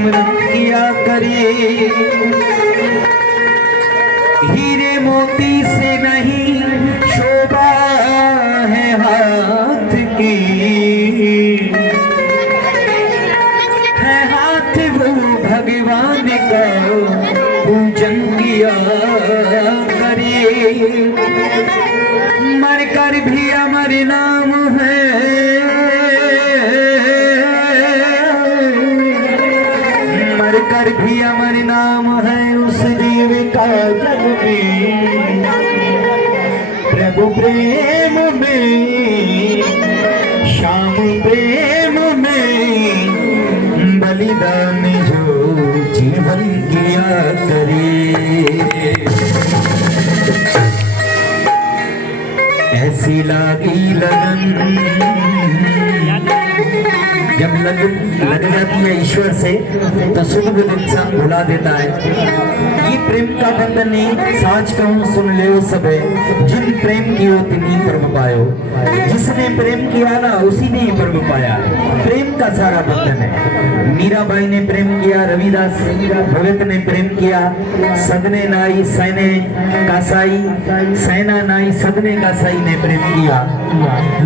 सिमरन किया करे। हीरे मोती से नहीं शोभा है हाथ की, है हाथ वो भगवान का पूजन किया करे। मर कर भी अमर नाम है, मर कर भी अमर नाम है उस जीव का जग में। प्रभु प्रेम में, श्याम प्रेम में, बलिदान जो जीवन किया करे। ऐसी लागी लगन, जब लग जाती है ईश्वर से तो सुख दुख इंसान भुला देता है। ये प्रेम का बंधन नहीं, साच कहूं सुन ले सब है, जिन प्रेम कियो तिनी परम पायो। जिसने प्रेम किया ना उसी ने परम पाया। प्रेम का सारा बंधन है। मीराबाई ने प्रेम किया, रविदास भगत ने प्रेम किया, सदने नाई सैने कासाई, सैना नाई सदने कासाई ने प्रेम किया।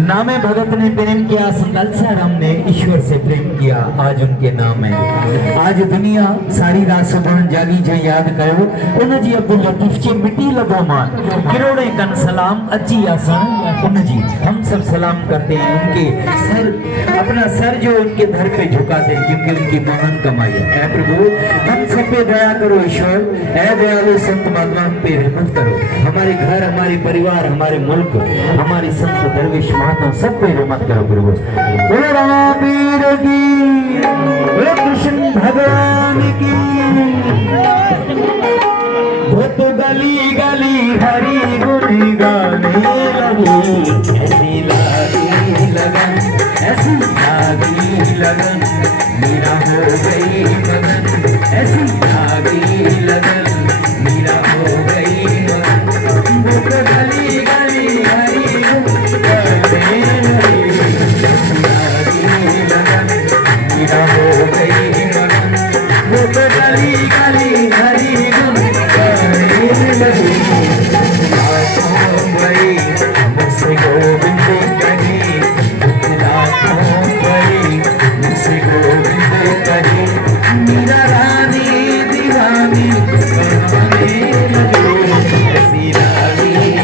नामे भगत ने प्रेम किया, संकल्पसाराम ने ईश्वर से प्रेम किया। आज उनके नाम है। आज दुनिया सारी रात सुबह जागी जो याद करो उन जी अब्दुल लतीफ जी मिट्टी लगो मान किरोड़े कन सलाम अची आसन उन जी। हम सब सलाम करते हैं उनके सर, अपना सर जो उनके घर पे झुकाते हैं क्योंकि उनकी महान कमाई है। प्रभु हम सब पे दया करो ईश्वर, ऐ दयालु संत महात्मा हम पे रहमत करो। हमारे घर, हमारे परिवार, हमारे मुल्क, हमारे संत दरवेश महात्मा सब पे रहमत करो प्रभु। बोलो रामवीर की, बोलो कृष्ण भगवान की। वो तो गली गली हरि गुण गाने लगी। ऐसी लागी लगन, ऐसी लागी लगन, मेरा हो गई मगन। ऐसी लागी लगन, मेरा हो गई मगन। वो तो गली गली हरि गुण गाने लगी। लागी लगन, मेरा हो गई मगन। वो तो गली गली हरि गुण गाने लगी। मुझसे गोविंद कही, लाखों बड़ी मुझसे गोविंद कही। मीरा रानी दीवानी कहने लगी। ऐसी रानी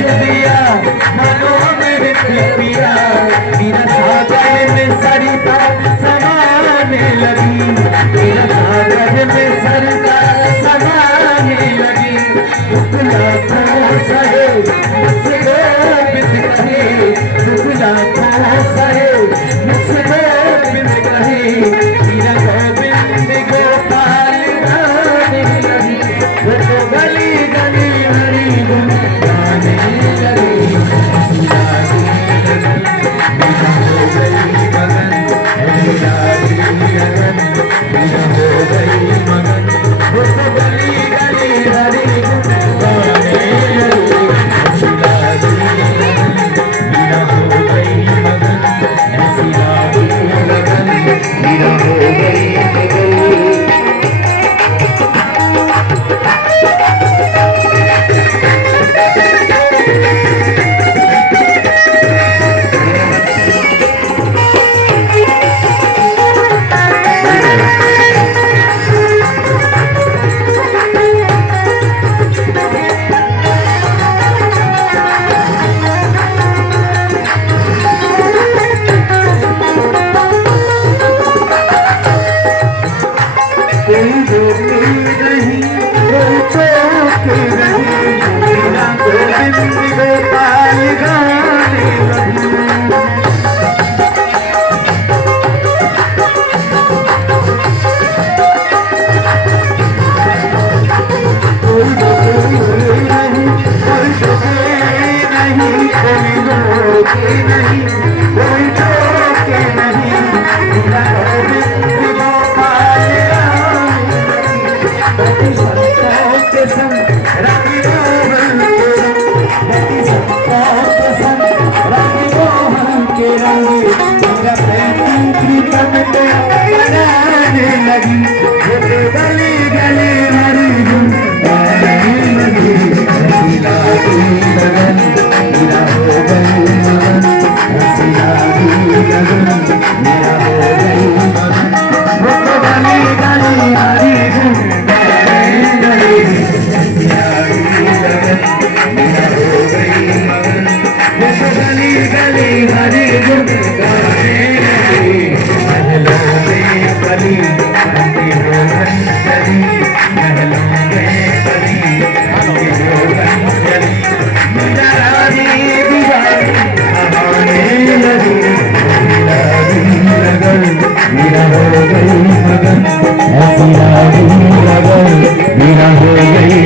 दिया मानो अमृत पिया, मेरा सागर में सरिता समाने लगी, मेरा सागर में सरिता समाने लगी। दुख लाखों सहे मुझसे गोविंद कहे, दुख लाखों सहे मुझसे गोविंद कहे, मेरा गोविंद गोपाल गाने लगी, वो तो गली गली हरी गुन गाने लगी। मेरा हो गई मगन, मेरा लगन, मेरा हो गई मगन, वो तो गली गली हरी गुन गाने लगी। मेरा हो गई मगन, ऐसी लागी लगन, मेरा हो गई मगन। कोई रोके नहीं, कोई टोके नहीं, मेरा गोविंद गोपाल गाने लगी। कोई रोके नहीं, कोई टोके नहीं, कोई रोके नहीं, कोई टोके नहीं, मेरा गोविंद गोपाल संतों के संग रानी मोहन के रंग, संतों के संग रानी मोहन के रंग, मेरा प्रेम प्रीतम बनाने लगी, वो गली गली हरी गुन गाने लगी। ऐसी लागी लगन, मेरा हो गई मगन, ऐसी लागी लगन, मेरा हो गई मगन, वो गली गली हरी गुन गली गली हरी गुन गाने लगी। महलों में कली हंसी रोगन चली, महलों में कली हंसी रोगन चली, मेरा रानी बिहारी आने लगी। लगन मेरा हो गई मगन, ऐसी लागी लगन, मेरा हो गई